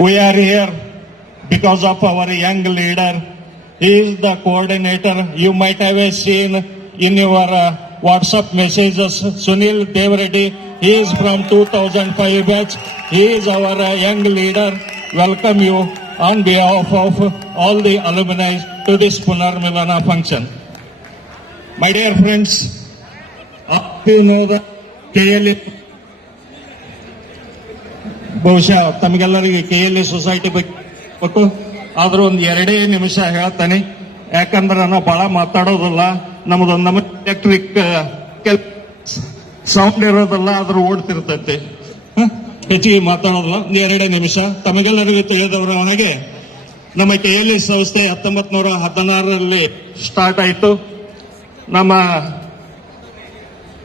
We are here because of our young leader. He is the coordinator. You might have seen in your uh, WhatsApp messages, Sunil Devreddy. He is from 2005 batch. He is our uh, young leader. Welcome you on behalf of all the alumni to this Punar Milana function. My dear friends, up you know the KLE ಬಹುಶಃ ತಮಗೆಲ್ಲರಿಗೆ K L E society ಬಗ್ಗೆ ಕೊಟ್ಟು ಆದ್ರೂ ಒಂದು ಎರಡೇ ನಿಮಿಷ ಹೇಳ್ತಾನೆ. ಯಾಕಂದ್ರೆ ನಾವು ಬಹಳ ಮಾತಾಡೋದಲ್ಲ. ನಮ್ದೊಂದು ನಮ್ಮ ಎಲೆಕ್ಟ್ರಿಕ್ ಸೌಂಡ್ ಇರೋದಲ್ಲ ಆದ್ರೂ ಓಡ್ತಿರ್ತೈತಿ? ಹೆಚ್ಚಿಗೆ ಮಾತಾಡೋದಲ್ಲ. ಒಂದು ಎರಡೇ ನಿಮಿಷ. ತಮಗೆಲ್ಲರಿಗೂ ತಿಳಿದವರ ಹಾಗೆ ನಮ್ಮ ಕೆ ಎಲ್ ಎ ಸಂಸ್ಥೆ ಹತ್ತೊಂಬತ್ ನೂರ ಹದಿನಾರರಲ್ಲಿ ಸ್ಟಾರ್ಟ್ ಆಯಿತು. ನಮ್ಮ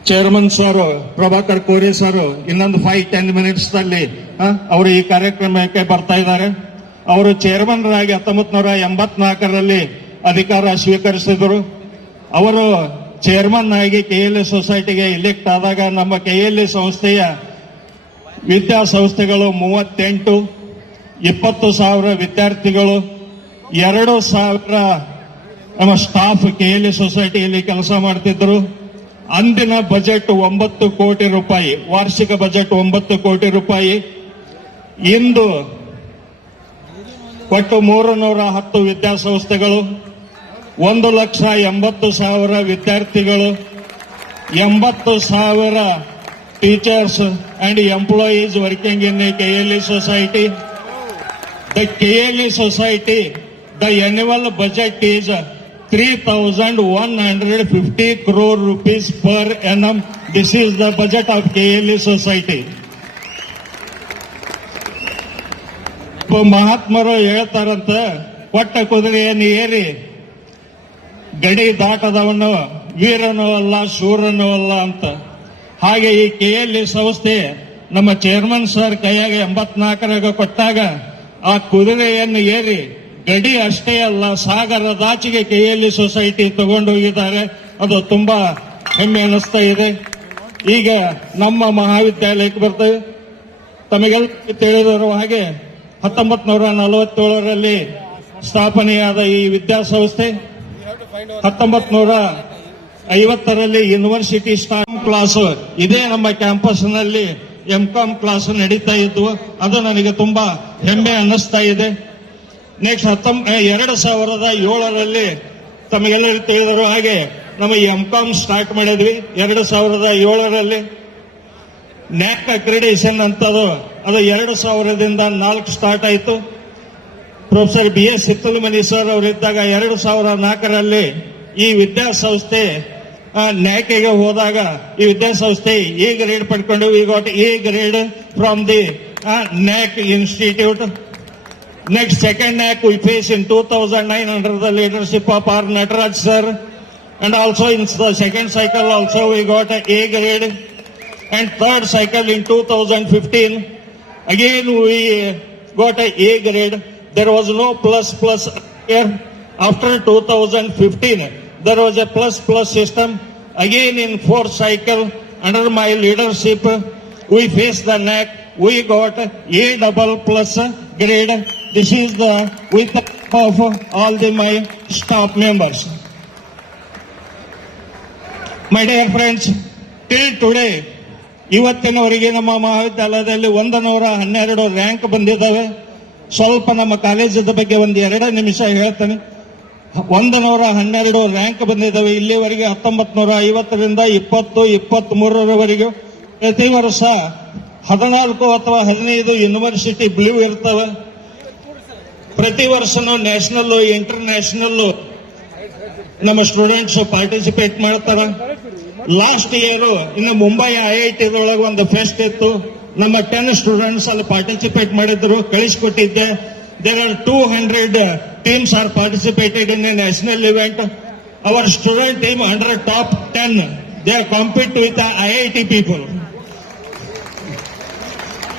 ಚೇರ್ಮನ್ ಸರ್ ಪ್ರಭಾಕರ್ ಕೋರಿ ಸರ್ ಇನ್ನೊಂದು ಫೈವ್ ಟೆನ್ ಮಿನಿಟ್ಸ್ ಅಲ್ಲಿ ಅವರು ಈ ಕಾರ್ಯಕ್ರಮಕ್ಕೆ ಬರ್ತಾ ಇದ್ದಾರೆ. ಅವರು ಚೇರ್ಮನ್ ಆಗಿ ಹತ್ತೊಂಬತ್ ನೂರ ಎಂಬತ್ನಾಲ್ಕರಲ್ಲಿ ಅಧಿಕಾರ ಸ್ವೀಕರಿಸಿದರು. ಅವರು ಚೇರ್ಮನ್ ಆಗಿ ಎ ಸೊಸೈಟಿಗೆ ಇಲೆಕ್ಟ್ ಆದಾಗ ನಮ್ಮ ಕೆಎಲ್ಎ ಸಂಸ್ಥೆಯ ವಿದ್ಯಾಸಂಸ್ಥೆಗಳು ಮೂವತ್ತೆಂಟು, ಇಪ್ಪತ್ತು ಸಾವಿರ ವಿದ್ಯಾರ್ಥಿಗಳು, ಎರಡು ಸಾವಿರ ನಮ್ಮ ಸ್ಟಾಫ್ ಕೆಎಲ್ಎ ಸೊಸೈಟಿಯಲ್ಲಿ ಕೆಲಸ ಮಾಡ್ತಿದ್ರು. ಅಂದಿನ ಬಜೆಟ್ ಒಂಬತ್ತು ಕೋಟಿ ರೂಪಾಯಿ, ವಾರ್ಷಿಕ ಬಜೆಟ್ ಒಂಬತ್ತು ಕೋಟಿ ರೂಪಾಯಿ. ಇಂದು ಒಟ್ಟು ಮೂರು ನೂರ ಹತ್ತು ವಿದ್ಯಾಸಂಸ್ಥೆಗಳು, ಒಂದು ಲಕ್ಷ ಎಂಬತ್ತು ಸಾವಿರ ವಿದ್ಯಾರ್ಥಿಗಳು, ಎಂಬತ್ತು ಸಾವಿರ teachers and employees working in KLE society. The KLE society, the annual budget is 3,150 crore rupees per annum. This is the budget of KLE society. ಮಹಾತ್ಮರು ಹೇಳ್ತಾರಂತ ಕೊಟ್ಟ ಕುದುರೆಯನ್ನು ಏರಿ ಗಡಿ ದಾಟದವನು ವೀರನೂ ಅಲ್ಲ ಶೂರನೂ ಅಲ್ಲ ಅಂತ ಹಾಗೆ ಈ ಕೆಎಲ್ಇ ಸಂಸ್ಥೆ ನಮ್ಮ ಚೇರ್ಮನ್ ಸರ್ ಕೈಯಾಗ ಎಂಬತ್ನಾಲ್ಕರಾಗ ಕೊಟ್ಟಾಗ ಆ ಕುದುರೆಯನ್ನು ಏರಿ ಗಡಿ ಅಷ್ಟೇ ಅಲ್ಲ ಸಾಗರದಾಚೆಗೆ ಕೈಯಲ್ಲಿ ಸೊಸೈಟಿ ತಗೊಂಡು ಹೋಗಿದ್ದಾರೆ ಅದು ತುಂಬಾ ಹೆಮ್ಮೆ ಅನಿಸ್ತಾ ಇದೆ. ಈಗ ನಮ್ಮ ಮಹಾವಿದ್ಯಾಲಯಕ್ಕೆ ಬರ್ತೇವೆ. ತಮಗೆಲ್ಲ ತಿಳಿದಿರುವ ಹಾಗೆ ಹತ್ತೊಂಬತ್ ನೂರ ನಲವತ್ತೇಳರಲ್ಲಿ ಸ್ಥಾಪನೆಯಾದ ಈ ವಿದ್ಯಾಸಂಸ್ಥೆ ಹತ್ತೊಂಬತ್ ನೂರ ಐವತ್ತರಲ್ಲಿ ಯೂನಿವರ್ಸಿಟಿ ಸ್ಟಾಮ್ ಕ್ಲಾಸ್ ಇದೇ ನಮ್ಮ ಕ್ಯಾಂಪಸ್ನಲ್ಲಿ ಎಂ ಕಾಮ್ ಕ್ಲಾಸ್ ನಡೀತಾ ಇದ್ವು ಅದು ನನಗೆ ತುಂಬಾ ಹೆಮ್ಮೆ ಅನ್ನಿಸ್ತಾ ಇದೆ. ನೆಕ್ಸ್ಟ್ ಹತ್ತೊಂಬ ಎರಡು ಸಾವಿರದ ಏಳರಲ್ಲಿ ತಮಗೆಲ್ಲರೂ ತಿಳಿದರು ಹಾಗೆ ನಮ್ಮ ಎಂ ಕಾಮ್ ಸ್ಟಾರ್ಟ್ ಮಾಡಿದ್ವಿ. ಎರಡು ಸಾವಿರದ ಏಳರಲ್ಲಿ ನ್ಯಾಕ್ ಅಕ್ರಿಡೇಷನ್ ಅಂತದು, ಅದು ಎರಡು ಸಾವಿರದಿಂದ ನಾಲ್ಕು ಸ್ಟಾರ್ಟ್ ಆಯಿತು. Professor B S Sittalamani sir ಅವರಿದ್ದಾಗ ಎರಡು ಸಾವಿರ ನಾಲ್ಕರಲ್ಲಿ ಈ ವಿದ್ಯಾಸಂಸ್ಥೆ ನ್ಯಾಕೆಗೆ ಹೋದಾಗ ಈ ವಿದ್ಯಾಸಂಸ್ಥೆ ಎ ಗ್ರೇಡ್ ಪಡ್ಕೊಂಡು we got A grade from the NAAC institute. Next, second act we face in 2009 under the leadership of our netraj sir. And also in the second cycle also we got a A grade. And third cycle in 2015, again we got a A grade. There was no plus plus here. After 2015, there was a plus plus system. Again in fourth cycle, under my leadership, we faced the NAC. We got A double plus grade. This is the with the of all the my staff members. My dear friends, till today, ಇವತ್ತಿನವರೆಗೆ ನಮ್ಮ ಮಹಾವಿದ್ಯಾಲಯದಲ್ಲಿ ಒಂದು ನೂರ ಹನ್ನೆರಡು rank ಬಂದಿದ್ದಾವೆ. ಸ್ವಲ್ಪ ನಮ್ಮ ಕಾಲೇಜದ ಬಗ್ಗೆ ಒಂದು ಎರಡು ನಿಮಿಷ ಹೇಳ್ತೇನೆ. ಒಂದು ನೂರ ಹನ್ನೆರಡು ರ್ಯಾಂಕ್ ಬಂದಿದ್ದಾವೆ. ಇಲ್ಲಿವರೆಗೆ ಹತ್ತೊಂಬತ್ ನೂರ ಐವತ್ತರಿಂದ ಇಪ್ಪತ್ತು ಇಪ್ಪತ್ತ್ ಮೂರರವರೆಗೆ ಪ್ರತಿ ವರ್ಷ ಹದಿನಾಲ್ಕು ಅಥವಾ ಹದಿನೈದು ಯೂನಿವರ್ಸಿಟಿ ಬ್ಲೂ ಇರ್ತವೆ. ಪ್ರತಿ ವರ್ಷನೂ ನ್ಯಾಷನಲ್ ಇಂಟರ್ನ್ಯಾಷನಲ್ ನಮ್ಮ ಸ್ಟೂಡೆಂಟ್ಸ್ ಪಾರ್ಟಿಸಿಪೇಟ್ ಮಾಡ್ತಾರ. ಲಾಸ್ಟ್ ಇಯರ್ ಇನ್ನು ಮುಂಬೈ ಐ ಐ ಟಿ ಒಂದು ಫೆಸ್ಟ್ ಇತ್ತು. ನಮ್ಮ ಟೆನ್ ಸ್ಟೂಡೆಂಟ್ಸ್ ಅಲ್ಲಿ ಪಾರ್ಟಿಸಿಪೇಟ್ ಮಾಡಿದ್ರು ಕಳಿಸ್ಕೊಟ್ಟಿದ್ದೆ. There are two hundred teams are participated in a national event our student team under top ten they are compete with I I T people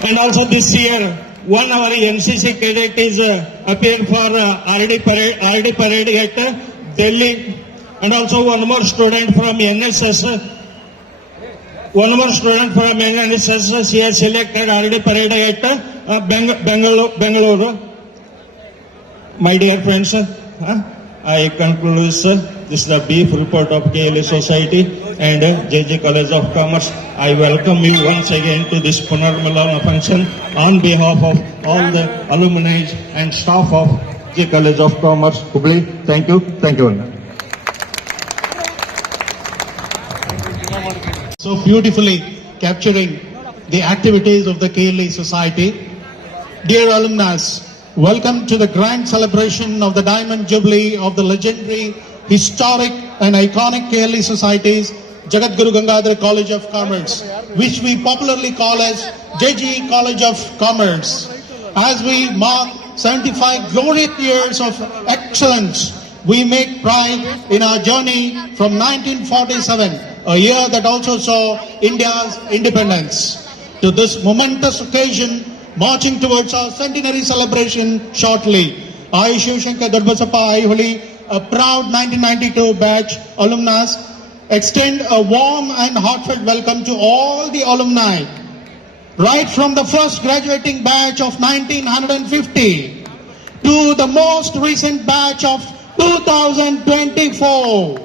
and also this year, one our NCC cadet is uh, appeared for uh, RD parade, RD parade at uh, Delhi, and also one more student from NSS. uh, One more student from NSS, she has selected RD parade at uh, Bangalore Bengaluru My dear friends, uh, I conclude this is the brief report of KLA Society and JJ College of Commerce. I welcome you once again to this Punarmalana function on behalf of all the alumni and staff of J College of Commerce, Hubli. Thank you. Thank you. so beautifully capturing the activities of the KLA Society. Dear alumnus, welcome to the grand celebration of the Diamond Jubilee of the legendary, historic and iconic KLA Societies, Jagat Guru Gangadhar College of Commerce, which we popularly call as JGE College of Commerce. As we mark 75 glorious years of excellence, we make pride in our journey from 1947, a year that also saw India's independence. To this momentous occasion, marching towards our centenary celebration shortly, I, Shivshankar Darbasappa Aiholi, a proud 1992 batch alumnus, extend a warm and heartfelt welcome to all the alumni right from the first graduating batch of 1950 to the most recent batch of 2024.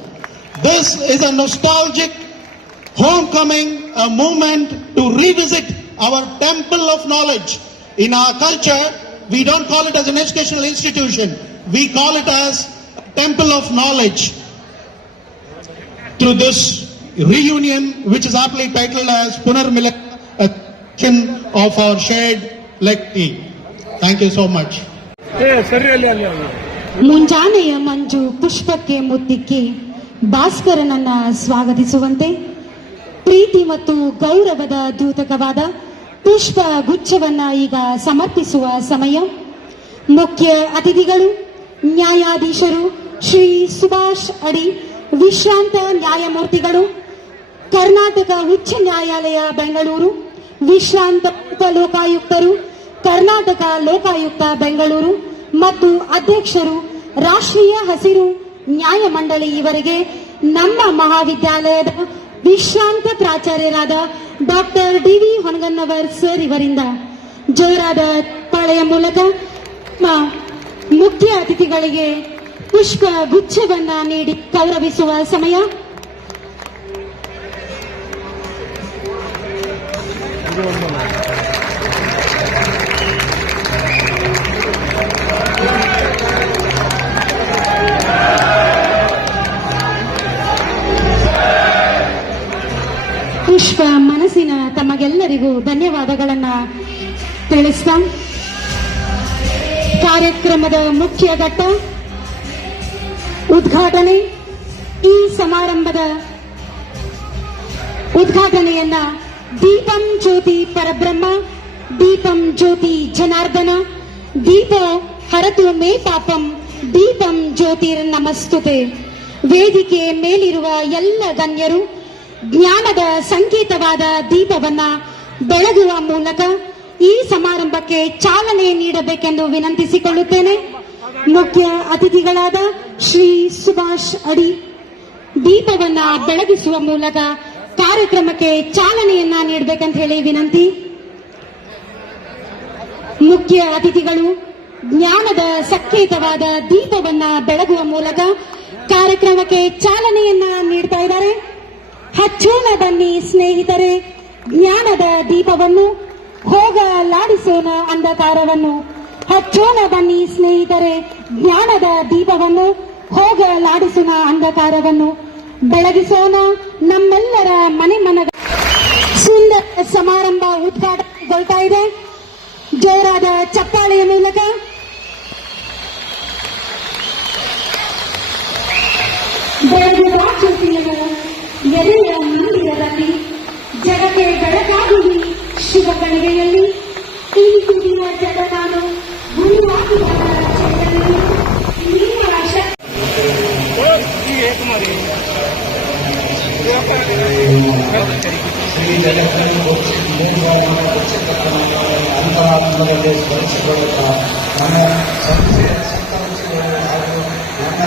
This is a nostalgic homecoming, a moment to revisit our temple of knowledge. In our culture, we don't call it as an educational institution, we call it as temple of knowledge. Through this reunion, which is aptly titled as Punar Milan, a of our shared legacy. Thank you so much. ಮುಂಜಾನೆಯ ಮಂಜು ಪುಷ್ಪಕ್ಕೆ ಮುತ್ತಿಕ್ಕಿ ಭಾಸ್ಕರನನ್ನ ಸ್ವಾಗತಿಸುವಂತೆ ಪ್ರೀತಿ ಮತ್ತು ಗೌರವದ ದ್ಯೂತಕವಾದ ಪುಷ್ಪ ಗುಚ್ಛವನ್ನ ಈಗ ಸಮರ್ಪಿಸುವ ಸಮಯ. ಮುಖ್ಯ ಅತಿಥಿಗಳು, ನ್ಯಾಯಾಧೀಶರು, ಶ್ರೀ ಸುಭಾಷ್ ಅಡಿ, ವಿಶ್ರಾಂತ ನ್ಯಾಯಮೂರ್ತಿಗಳು, ಕರ್ನಾಟಕ ಉಚ್ಚ ನ್ಯಾಯಾಲಯ, ಬೆಂಗಳೂರು, ವಿಶ್ರಾಂತ ಲೋಕಾಯುಕ್ತರು, ಕರ್ನಾಟಕ ಲೋಕಾಯುಕ್ತ, ಬೆಂಗಳೂರು, ಮತ್ತು ಅಧ್ಯಕ್ಷರು, ರಾಷ್ಟ್ರೀಯ ಹಸಿರು ನ್ಯಾಯಮಂಡಳಿ ಇವರಿಗೆ ನಮ್ಮ ಮಹಾವಿದ್ಯಾಲಯದ ವಿಶ್ರಾಂತ ಪ್ರಾಚಾರ್ಯರಾದ doctor D V Honagannavar sir ಇವರಿಂದ ಜೋರಾದ ಪಾಳೆಯ ಮೂಲಕ ಮುಖ್ಯ ಅತಿಥಿಗಳಿಗೆ ಪುಷ್ಪ ಗುಚ್ಛವನ್ನ ನೀಡಿ ಗೌರವಿಸುವ ಸಮಯ. ಮನಸ್ಸಿನ ತಮಗೆಲ್ಲರಿಗೂ ಧನ್ಯವಾದಗಳನ್ನ ತಿಳಿಸ್ತಾ, ಕಾರ್ಯಕ್ರಮದ ಮುಖ್ಯ ಘಟ್ಟ ಉದ್ಘಾಟನೆ. ಈ ಸಮಾರಂಭದ ಉದ್ಘಾಟನೆಯನ್ನ ದೀಪಂ ಜ್ಯೋತಿ ಪರಬ್ರಹ್ಮ, ದೀಪಂ ಜ್ಯೋತಿ ಜನಾರ್ದನ, ದೀಪ ಹರತು ಮೇ ಪಾಪಂ, ದೀಪಂ ಜ್ಯೋತಿರ್ ನಮಸ್ತುತೆ ವೇದಿಕೆ ಮೇಲಿರುವ ಎಲ್ಲ ಗಣ್ಯರು ಜ್ಞಾನದ ಸಂಕೇತವಾದ ದೀಪವನ್ನ ಬೆಳಗುವ ಮೂಲಕ ಈ ಸಮಾರಂಭಕ್ಕೆ ಚಾಲನೆ ನೀಡಬೇಕೆಂದು ವಿನಂತಿಸಿಕೊಳ್ಳುತ್ತೇನೆ. ಮುಖ್ಯ ಅತಿಥಿಗಳಾದ ಶ್ರೀ ಸುಭಾಷ್ ಅಡಿ. ದೀಪವನ್ನ ಬೆಳಗಿಸುವ ಮೂಲಕ ಕಾರ್ಯಕ್ರಮಕ್ಕೆ ಚಾಲನೆಯನ್ನ ನೀಡಬೇಕಂತ ಹೇಳಿ ವಿನಂತಿ. ಮುಖ್ಯ ಅತಿಥಿಗಳು, ಜ್ಞಾನದ ಸಂಕೇತವಾದ ದೀಪವನ್ನ ಬೆಳಗುವ ಮೂಲಕ ಕಾರ್ಯಕ್ರಮಕ್ಕೆ ಚಾಲನೆಯನ್ನ ನೀಡ್ತಾ ಇದ್ದಾರೆ. ಹಚ್ಚೋಣ ಬನ್ನಿ ಸ್ನೇಹಿತರೆ, ಜ್ಞಾನದ ದೀಪವನ್ನು ಹೋಗಲಾಡಿಸೋಣ ಅಂಧಕಾರವನ್ನು. ಹಚ್ಚೋಣ ಬನ್ನಿ ಸ್ನೇಹಿತರೆ, ಜ್ಞಾನದ ದೀಪವನ್ನು ಹೋಗಲಾಡಿಸೋಣ ಅಂಧಕಾರವನ್ನು. ಬೆಳಗಿಸೋಣ ನಮ್ಮೆಲ್ಲರ ಮನೆ ಮನದ ಸುಂದರ ಸಮಾರಂಭ ಉದ್ಘಾಟನೆಗೊಳ್ತಾ ಇದೆ. ಜೋರಾದ ಚಪ್ಪಾಳೆಯ ಮೂಲಕ. ಬೆಳಗಿನ ಎದೆಯ ಮಂದಿರದಲ್ಲಿ ಜಗಕ್ಕೆ ಬೆಳಕಾಗುವಿ ಶಿವ ಗಳಿಗೆಯಲ್ಲಿ ಈ ತುದಿಯ ಜಗತ್ತಾನು ಗುರುವಾಗುವ ಚೈತನ್ಯವು ನೀವರ ಶಕ್ತಿ. ಅಂತರಾತ್ಮದಲ್ಲಿ ಸ್ಮರಿಸಿಕೊಳ್ಳುತ್ತಾ ನಮ್ಮ ಸಂಸ್ಥೆಯ ಸಂತರಿಸಿಕೊಳ್ಳಲು ಹಾಗೂ ನಮ್ಮ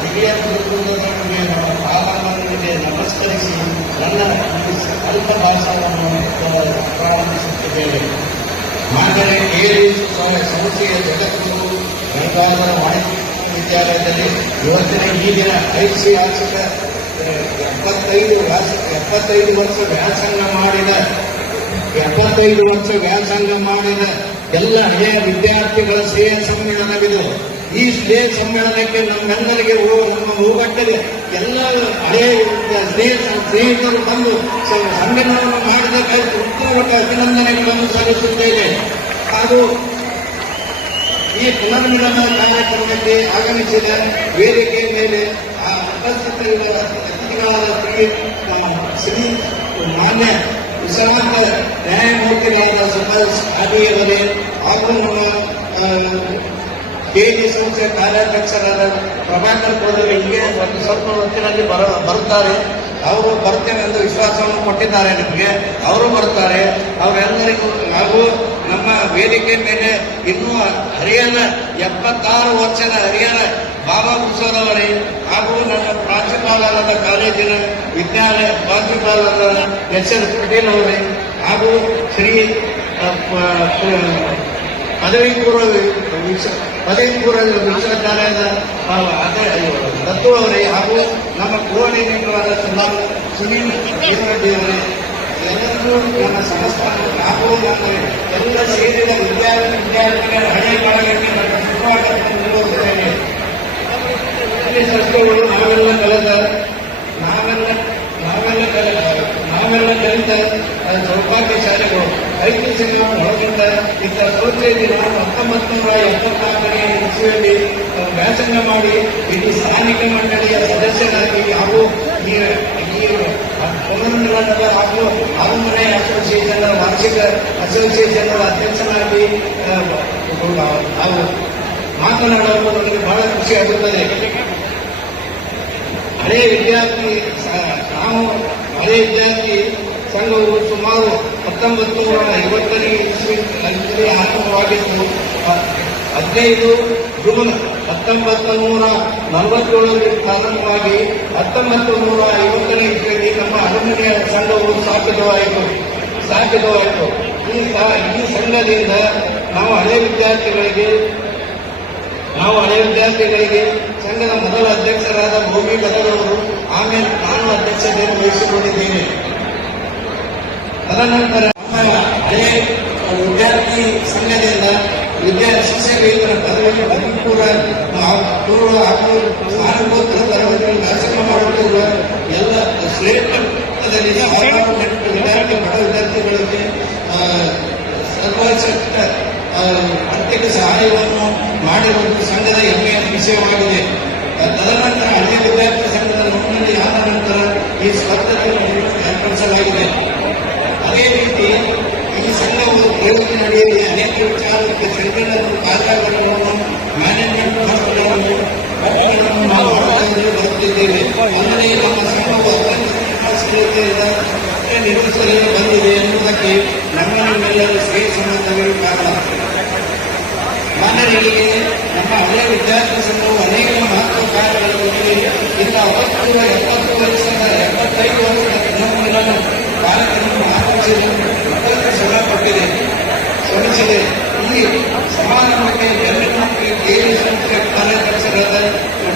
ಹಿರಿಯ ನನ್ನ ಈ ಅಲ್ಪ ಭಾಷಣವನ್ನು ಆ, ಪ್ರಾರಂಭಿಸುತ್ತಿದ್ದೇನೆ ಮಾನ್ಯರೇ ಕೇಳಿ ಸಂಸ್ಥೆಯ ಜಗತ್ತು ಗಂಗಾಧರ ವಾಣಿಜ್ಯ ವಿದ್ಯಾಲಯದಲ್ಲಿ ಇವತ್ತಿನ ಈಗಿನ ಐತಿಹಾಸಿಕ ಎಪ್ಪತ್ತೈದು ವ್ಯಾಸ ಎಪ್ಪತ್ತೈದು ವರ್ಷ ವ್ಯಾಸಂಗ ಮಾಡಿದ ಎಪ್ಪತ್ತೈದು ವರ್ಷ ವ್ಯಾಸಂಗ ಮಾಡಿದ ಎಲ್ಲ ಹಳೆಯ ವಿದ್ಯಾರ್ಥಿಗಳ ಸ್ನೇಹ ಸಮ್ಮೇಳನವಿದು. ಈ ಸ್ನೇಹ ಸಮ್ಮೇಳನಕ್ಕೆ ನಮ್ಮೆಲ್ಲರಿಗೆ ನಮ್ಮ ಹೋಗಟ್ಟಲ್ಲಿ ಎಲ್ಲ ಹಳೆಯ ಸ್ನೇಹ ಸ್ನೇಹಿತರು ಬಂದು ಸಮ್ಮೇಳನವನ್ನು ಮಾಡಿದಕ್ಕಾಗಿ ಹೃತ್ಪೂರ್ವಕ ಅಭಿನಂದನೆಗಳನ್ನು ಸಲ್ಲಿಸುತ್ತೇನೆ. ಹಾಗೂ ಈ ಪುನರ್ಮಿಲನ ಕಾರ್ಯಕ್ರಮಕ್ಕೆ ಆಗಮಿಸಿದ ವೇದಿಕೆ ಮೇಲೆ ಆ ಉಪಸ್ಥಿತರಿರುವ ಅತಿಥಿಗಳಾದ ಶ್ರೀ ಮಾನ್ಯ ವಿಶ್ರಾಂತ ನ್ಯಾಯಮೂರ್ತಿಗಳಾದ ಸುಭಾಷ್ ಆದಿಯವರೇ ಹಾಗೂ ನಮ್ಮ ಕೆಜಿ ಸಂಸ್ಥೆ ಕಾರ್ಯಾಧ್ಯಕ್ಷರಾದ ಪ್ರಭಾಕರ್ ಕೋದರಿ ಹೀಗೆ ಒಂದು ಸ್ವಲ್ಪ ಹೊತ್ತಿನಲ್ಲಿ ಬರ, ಬರುತ್ತಾರೆ. ಅವರು ಬರ್ತೇನೆ ಎಂದು ವಿಶ್ವಾಸವನ್ನು ಕೊಟ್ಟಿದ್ದಾರೆ ನಿಮಗೆ. ಅವರು ಬರ್ತಾರೆ ಅವರೆಲ್ಲರಿಗೂ ಹಾಗೂ ನಮ್ಮ ವೇದಿಕೆ ಮೇಲೆ ಇನ್ನೂ ಹರಿಯಾಣ ಎಪ್ಪತ್ತಾರು ವರ್ಷದ ಹರಿಯಾಣ ಬಾಬಾ ಕುಸರವರೇ ಹಾಗೂ ನಮ್ಮ ಪ್ರಾಂಶುಪಾಲರಾದ ಕಾಲೇಜಿನ ವಿಜ್ಞಾನ ಪ್ರಾಂಶುಪಾಲರಾದ ಎಸ್ ಎಲ್ ಪಟೇಲ್ ಅವರೇ ಹಾಗೂ ಶ್ರೀ ಪದವಿ ಪೂರ್ವ ಪದವಿ ಪೂರ್ವ ವಿಶ್ವವಿದ್ಯಾಲಯದ ದತ್ತು ಅವರೇ ಹಾಗೂ ನಮ್ಮ ಕೋಆರ್ಡಿನೇಟರ್ ಸುಮಾರು ಸುನೀಲ್ ರೆಡ್ಡಿ ಅವರೇ ಎಲ್ಲರೂ ನಮ್ಮ ಸಂಸ್ಥಾನ ಎಲ್ಲ ಸೇರಿದ ವಿದ್ಯಾರ್ಥಿ ವಿದ್ಯಾರ್ಥಿಗಳ ಹಳೆಯ ಕಾಲಕ್ಕೆ ನನ್ನ ಸಂಸ್ಥೆಗಳು ನಾವೆಲ್ಲ ಕಲಿತ ನಾವೆಲ್ಲ ನಾವೆಲ್ಲ ಕಲಿ ಕಲಿತ ಅದು ಸೌಭಾಗ್ಯ ಶಾಲೆಗಳು ಐತಿಹಾಸಿಕ ಹೊರಗಿಂದ ಇಂಥ ಸಂಸ್ಥೆಯಲ್ಲಿ ನಾನು ಹತ್ತೊಂಬತ್ತು ನೂರ ಎಪ್ಪತ್ನಾಲ್ಕನೇ ಇಸ್ವಿಯಲ್ಲಿ ವ್ಯಾಸಂಗ ಮಾಡಿ ಇದು ಸ್ಥಾನಿಕ ಮಂಡಳಿಯ ಸದಸ್ಯರಾಗಿ ಹಾಗೂ ಈ ಪುನರ್ಮಿಲನದ ಹಾಗೂ ಆರುಮನೆ ಅಸೋಸಿಯೇಷನ್ ವಾರ್ಷಿಕ ಅಸೋಸಿಯೇಷನ್ ಅಧ್ಯಕ್ಷನಾಗಿ ನಾವು ಮಾತನಾಡುವುದು ಬಹಳ ಖುಷಿ ಆಗುತ್ತದೆ. ಹಳೆಯ ವಿದ್ಯಾರ್ಥಿ ನಾವು ಹಳೆಯ ವಿದ್ಯಾರ್ಥಿ ಸಂಘವು ಸುಮಾರು ಹತ್ತೊಂಬತ್ತು ನೂರ ಐವತ್ತನೇ ಇಸ್ವಿನಲ್ಲಿ ಆರಂಭವಾಗಿತ್ತು. ಹದಿನೈದು ಜೂನ್ ಹತ್ತೊಂಬತ್ತು ನೂರ ನಲವತ್ತೇಳರಲ್ಲಿ ಪ್ರಾರಂಭವಾಗಿ ಹತ್ತೊಂಬತ್ತು ನೂರ ಐವತ್ತನೇ ಇಸ್ವಿಯಲ್ಲಿ ನಮ್ಮ ಅರಮನೆಯ ಸಂಘವು ಸ್ಥಾಪಿತವಾಯಿತು. ಸ್ಥಾಪಿತವಾಯಿತು. ಈ ಈ ಸಂಘದಿಂದ ನಾವು ಹಳೆ ವಿದ್ಯಾರ್ಥಿಗಳಿಗೆ, ನಾವು ಹಳೆ ವಿದ್ಯಾರ್ಥಿಗಳಿಗೆ ಸಂಘದ ಮೊದಲ ಅಧ್ಯಕ್ಷರಾದ ಭೂಮಿ ಗದಗವರು ಆಮೇಲೆ ನಾನು ಅಧ್ಯಕ್ಷತೆಯನ್ನು ವಹಿಸಿಕೊಂಡಿದ್ದೇನೆ. ತದನಂತರ ವಿದ್ಯಾರ್ಥಿ ಸಂಘದಿಂದ ವಿದ್ಯಾರ್ಥಿ ಶಿಕ್ಷಕರ ಪದವಿ ಪದವಿಪೂರ್ವ ಪೂರ್ವ ಹಾಗೂ ಸ್ನಾನಕೋತ್ತರ ಹಾಗೂ ಸ್ನಾತಕೋತ್ತರ ತರಗತಿ ವ್ಯಾಸಂಗ ಮಾಡುತ್ತಿರುವ ಎಲ್ಲ ಶ್ರೇಷ್ಠ ವಿದ್ಯಾರ್ಥಿ ಬಡ ವಿದ್ಯಾರ್ಥಿಗಳಿಗೆ ಸರ್ವಶಕ್ತ ಆರ್ಥಿಕ ಸಹಾಯವನ್ನು ಮಾಡಿರುವುದು ಸಂಘದ ಹೆಮ್ಮೆಯ ವಿಷಯವಾಗಿದೆ. ತದನಂತರ ಹಳೆಯ ವಿದ್ಯಾರ್ಥಿ ನೋಂದಣಿ ಆದ ನಂತರ ಈ ಸ್ಪರ್ಧೆಯನ್ನು ಏರ್ಪಡಿಸಲಾಗಿದೆ. ಅದೇ ರೀತಿ ಈ ಸಂಘವು ಪ್ರಯೋಜನ ನಡೆಯಲಿ ಅನೇಕ ವಿಚಾರಕ್ಕೆ ಸಂಘಗಳನ್ನು ಕಾರ್ಯಾಗಾರಗಳನ್ನು ಮ್ಯಾನೇಜ್ಮೆಂಟ್ ಕಟ್ಟಡಗಳನ್ನು ನಾವು ಬರುತ್ತಿದ್ದೇವೆ ನಮ್ಮ ಸಂಘವು ಅತ್ಯಂತ ನಿರ್ಮಿಸಲು ಬಂದಿದೆ ಎನ್ನುವುದಕ್ಕೆ ನಮ್ಮ ನಿಮ್ಮೆಲ್ಲರೂ ಶ್ರೇಯ ಸಂಬಂಧಗಳು ಕಾರಣ. ಮಾನವರಿಗೆ ನಮ್ಮ ಹಳೆಯ ವಿದ್ಯಾರ್ಥಿ ಸಂಘವು ಅನೇಕ ಮಹತ್ವ ಕಾರ್ಯಗಳಲ್ಲಿ ಇನ್ನು ಅವತ್ತು ಎಪ್ಪತ್ತು ವರ್ಷದ ಪುನರ್ಮಿಲನ ಕಾರ್ಯಕ್ರಮ ಆಚರಿಸಲು ಅತ್ಯಂತ ಶ್ರಮಪಟ್ಟಿದೆ ಶ್ರಮಿಸಿದೆ ಈ ಸಮಾರಂಭಕ್ಕೆ ಬೆನ್ನೆಲುಬು ಕೇಂದ್ರ ಸಂಸ್ಥೆ ಕಾರ್ಯದರ್ಶರಾದ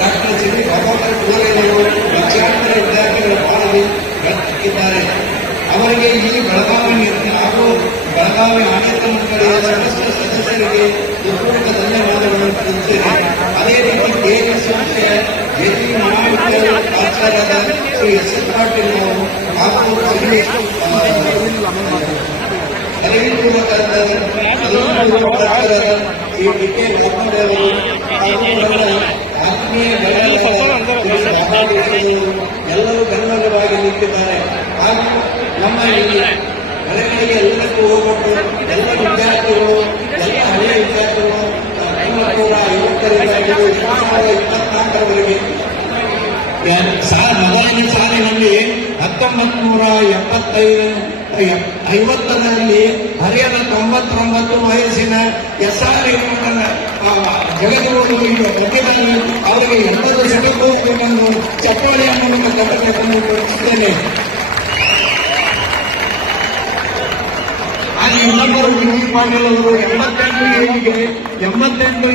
ಡಾಕ್ಟರ್ ಸಿ ವಿ ಪ್ರಭಾಕರ್ ಕೋರೆಯವರು ಲಕ್ಷಾಂತರ ವಿದ್ಯಾರ್ಥಿಗಳ ಪಾಲ್ಗೆ ಇದ್ದಾರೆ ಅವರಿಗೆ ಈ ಬೆಳಗಾವಿ ನಿರ್ಣಯ ಹಾಗೂ ಬೆಳಗಾವಿ ಆಡಳಿತ ಮಂಡಳಿಯ ಸಮಸ್ತ ಸದಸ್ಯರಿಗೆ ಹೃತ್ಪೂರ್ವಕ ಧನ್ಯವಾದಗಳನ್ನು ತಿಳಿಸುತ್ತೇನೆ ಅದೇ ರೀತಿ ಕೆಎಸ್ ಸಂಸ್ಥೆಯ ಜೆಪಿ ಮಹಾವಿದ್ಯಾಲಯ ಪ್ರಾಚಾರ್ಯರಾದ ಶ್ರೀ ಎಸ್ ಎಸ್ ಪಾಟೀಲ್ ಅವರು ಹಾಗೂ ಶ್ರೀ ಪದವಿಪೂರ್ವಕರಾದ ಪದವಿಪೂರ್ವಕರಾದ ಅವರ ಆತ್ಮೀಯ ಗೆಳೆಯರಾದ ಶ್ರೀ ರಾಧಾಕೃಷ್ಣರವರು ಎಲ್ಲರೂ ಬೆನ್ನೆಲುಬಾಗಿ ನಿಂತಿದ್ದಾರೆ ಹಾಗೂ ನಮ್ಮ ಈ ಮನೆಗಳಿಗೆ ಎಲ್ಲದಕ್ಕೂ ಹೋಗ್ಬಿಟ್ಟು ಎಲ್ಲ ವಿದ್ಯಾರ್ಥಿಗಳು ಎಲ್ಲ ಹಳೆಯ ವಿದ್ಯಾರ್ಥಿಗಳು ಐವತ್ತೂರ ಐವತ್ತರಿಂದ ಹಿಡಿದು ಸಾ- ಮೊದಲನೇ ಸಾಲಿನಲ್ಲಿ ಹತ್ತೊಂಬತ್ತು ನೂರ ಎಪ್ಪತ್ತೈದು, ಎಪ್- ಐವತ್ತರಲ್ಲಿ ಹರಿಯಾಣ ತೊಂಬತ್ತೊಂಬತ್ತು ವಯಸ್ಸಿನ ಎಸ್ ಆರ್ ಇದು ಒಪ್ಪಿದ್ದಾರೆ ಅವರಿಗೆ ಎಲ್ಲರೂ ಸಿಗಬಹುದು ನಾನು ಚಪ್ಪಾಳೆಯ ಮೂಲಕ ಕಟ್ಟಬೇಕನ್ನು ಕೋರುತ್ತೇನೆ ಅಲ್ಲಿ ಇನ್ನೊಬ್ಬರು ಎಂಬತ್ತೆಂಟು ಏಳಿಗೆ ಎಂಬತ್ತೆಂಟು